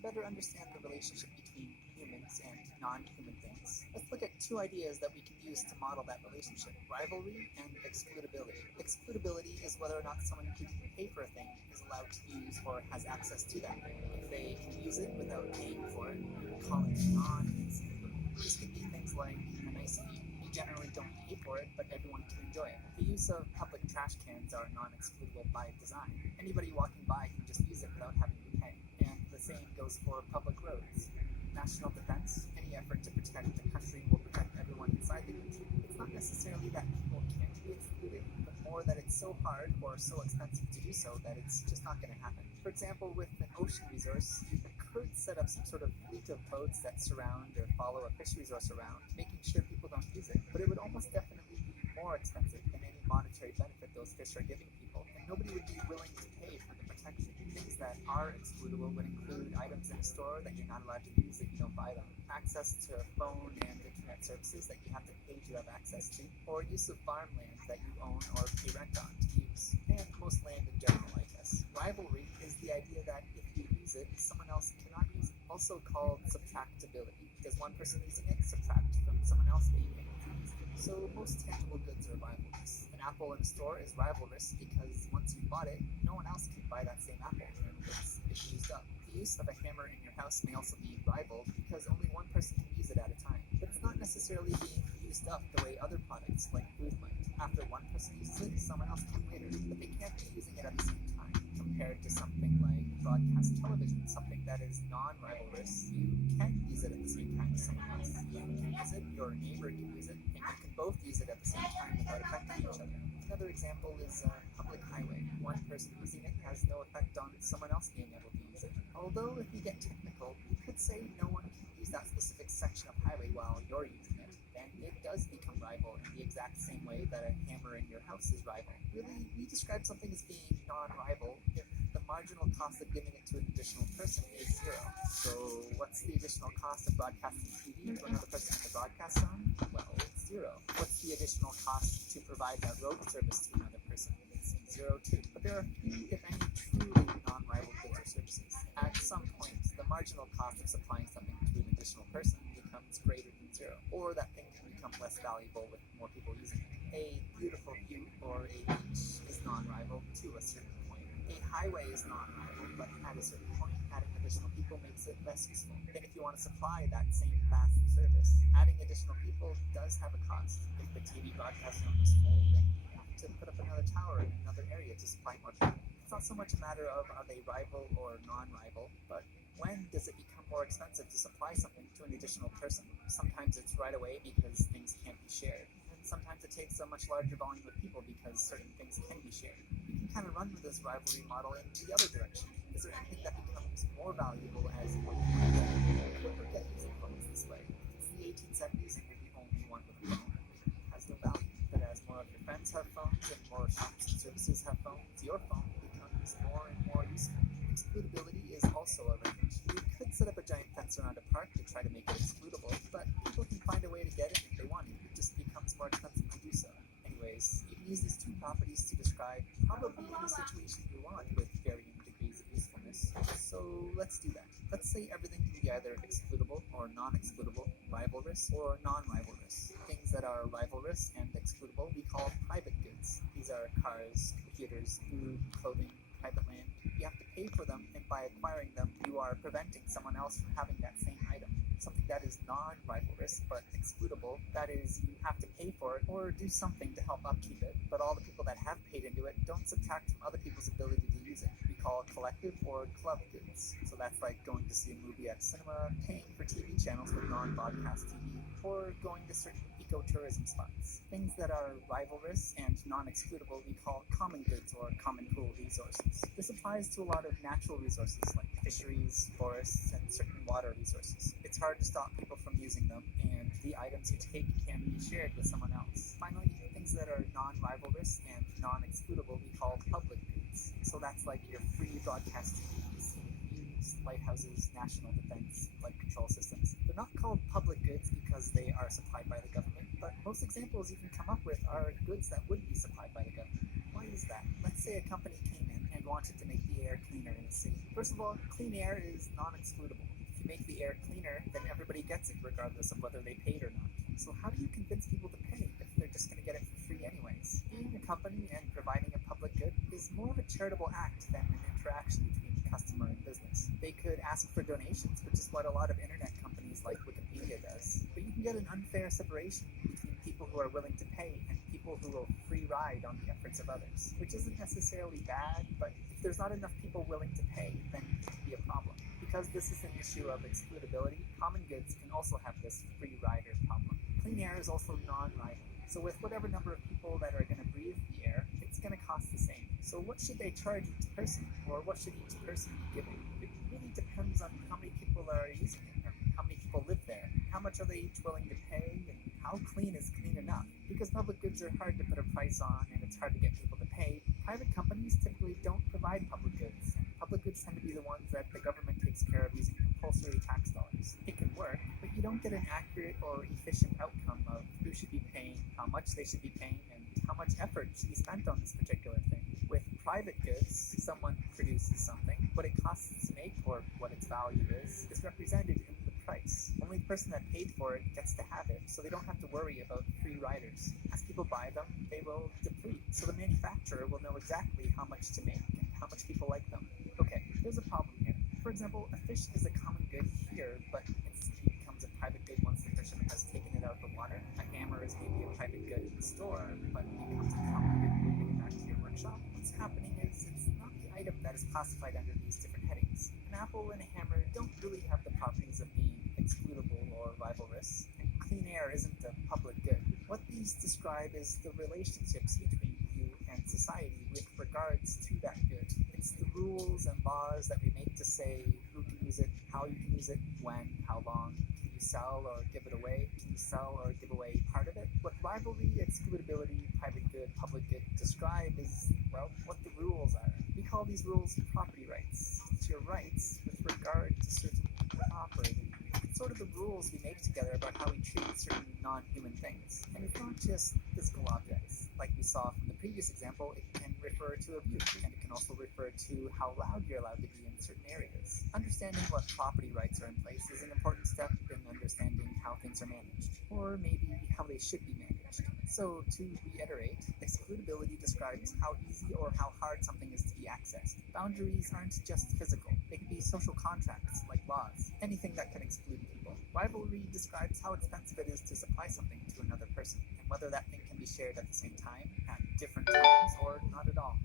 to better understand the relationship between humans and non-human things, let's look at two ideas that we can use to model that relationship: rivalry and excludability. Excludability is whether or not someone who didn't pay for a thing is allowed to use or has access to that thing. If they can use it without paying for it, we're calling it non-excludable. This could be things like a nice view. You generally don't pay for it, but everyone can enjoy it. The use of public trash cans are non-excludable by design. Anybody walking by can just use it without having to pay. And the same goes for public roads. National defense, any effort to protect the country will protect everyone inside the country. It's not necessarily that people can't be excluded, but more that it's so hard or so expensive to do so that it's just not going to happen. For example, with an ocean resource, you could set up some sort of fleet of boats that surround or follow a fish resource around, making sure people don't use it. But it would almost definitely be more expensive than any monetary benefit those fish are giving people, and nobody would be willing to pay for the protection. Things that are excludable would include items in a store that you're not allowed to use if you don't buy them, access to phone and internet services that you have to pay to have access to, or use of farmland that you own or pay rent on to use, and most land in general, I guess. Rivalry is the idea that if you use it, someone else cannot use it, also called subtractability, because one person using it subtract from someone else being able to use it. So most tangible goods are rivalrous. An apple in a store is rivalrous because once you bought it, no one else can buy that same apple and it's used up. The use of a hammer in your house may also be rivaled because only one person can use it at a time. But it's not necessarily being used up the way other products like food might. After one person uses it, someone else can later, but they can't be using it at the same time. Compared to something like broadcast television, something that is non-rivalrous, you can't use it at the same time as someone else. You can use it, your neighbor can use it, and you can both use it at the same time without affecting each other. Another example is a public highway. One person using it has no effect on someone else being able to use it. Although, if you get technical, you could say no one can use that specific section of highway while you're using it. Then it does become rival in the exact same way that a hammer in your house is rival. Really, we describe something as being non-rival if the marginal cost of giving it to an additional person is zero. So what's the additional cost of broadcasting TV to another person in the broadcast zone? Well, it's zero. What's the additional cost to provide that road service to another person? It's zero too. But there are few, if any, truly non-rival goods or services. At some point, the marginal cost of supplying something to an additional person becomes greater than zero, or that thing can become less valuable with more people using it. A beautiful view or a beach is non-rival to a certain point. A highway is non-rival, but at a certain point, adding additional people makes it less useful. Then if you want to supply that same fast service, adding additional people does have a cost. If the TV broadcast zone is full, then you have to put up another tower in another area to supply more people. It's not so much a matter of are they rival or non-rival, but when does it become more expensive to supply something to an additional person? Sometimes it's right away because things can't be shared. And sometimes it takes a much larger volume of people because certain things can be shared. You can kind of run with this rivalry model in the other direction. Is there anything that becomes more valuable as more people use it? You'll forget using phones this way. If it's the 1870s and you're the only one with a phone, it has no value. But as more of your friends have phones and more shops and services have phones, your phone becomes more and more useful. Excludability is also a range. You could set up a giant fence around a park to try to make it excludable, but people can find a way to get in if they want to. It just becomes more expensive to do so. Anyways, you can use these two properties to describe probably any situation you want with varying degrees of usefulness. So let's do that. Let's say everything can be either excludable or non-excludable, rivalrous or non-rivalrous. Things that are rivalrous and excludable we call private goods. These are cars, computers, food, clothing, private land. You have to pay for them, and by acquiring them, you are preventing someone else from having that same item. Something that is non-rivalrous but excludable, that is, you have to pay for it or do something to help upkeep it, but all the people that have paid into it don't subtract from other people's ability to use it. We call it collective or club goods. So that's like going to see a movie at a cinema, paying for TV channels with non-broadcast TV, or going to certain ecotourism spots. Things that are rivalrous and non-excludable we call common goods or common pool resources. This applies to a lot of natural resources like fisheries, forests, and certain water resources. It's hard to stop people from using them, and the items you take can be shared with someone else. Finally, things that are non-rivalrous and non-excludable we call public goods. So that's like your free broadcast TVs, lighthouses, national defense, flood control systems. They're not called public goods because they are supplied by the government, but most examples you can come up with are goods that would be supplied by the government. Why is that? Let's say a company came in and and wanted to make the air cleaner in the city. First of all, clean air is non-excludable. If you make the air cleaner, then everybody gets it regardless of whether they paid or not. So how do you convince people to pay if they're just going to get it for free anyways? Being a company and providing a public good is more of a charitable act than an interaction between customer and business. They could ask for donations, which is what a lot of internet companies like Wikipedia does. But you can get an unfair separation between people who are willing to pay and people who will free ride on the efforts of others, which isn't necessarily bad, but if there's not enough people willing to pay, then it can be a problem. Because this is an issue of excludability, common goods can also have this free rider problem. Clean air is also non-rider. So with whatever number of people that are going to breathe the air, it's going to cost the same. So what should they charge each person, or what should each person be giving? It really depends on how many people are using it, or how many people live there, how much are they each willing to pay, and how clean is clean enough. Because public goods are hard to put a price on, and it's hard to get people to pay, private companies typically don't provide public goods, and public goods tend to be the ones that the government takes care of using compulsory tax dollars. It can work, but you don't get an accurate or efficient outcome of who should be paying, how much they should be paying, and how much effort should be spent on this particular thing. With private goods, someone produces something. What it costs to make, or what its value is represented in the price. Only the person that paid for it gets to have it, so they don't have to worry about free riders. As people buy them, they will deplete, so the manufacturer will know exactly how much to make and how much people like them. Okay, there's a problem here. For example, a fish is a common good here, but instantly becomes a private good once the fisherman has taken it out of the water. A hammer is maybe a private good in the store, but becomes a common good when you bring it back to your workshop. What's happening is it's not the item that is classified under these different headings. An apple and a hammer don't really have the properties of being excludable or rivalrous, and clean air isn't a public good. What these describe is the relationships between you and society with regards to that good. It's the rules and laws that we make to say who can use it, how you can use it, when, how long. Can you sell or give it away? Can you sell or give away part of it? What rivalry, excludability, private good, public good describe is, well, what the rules are. We call these rules property rights. It's your rights with regard to certain property. It's sort of the rules we make together about how we treat certain non-human things. And it's not just physical objects. Like we saw from the previous example, it can refer to a view, and it can also refer to how loud you're allowed to be in certain areas. Understanding what property rights are in place is an important step in understanding how things are managed, or maybe how they should be managed. So, to reiterate, excludability describes how easy or how hard something is to be accessed. Boundaries aren't just physical. They can be social contracts, like laws, anything that can exclude people. Rivalry describes how expensive it is to supply something to another person, and whether that thing can be shared at the same time, at different times, or not at all.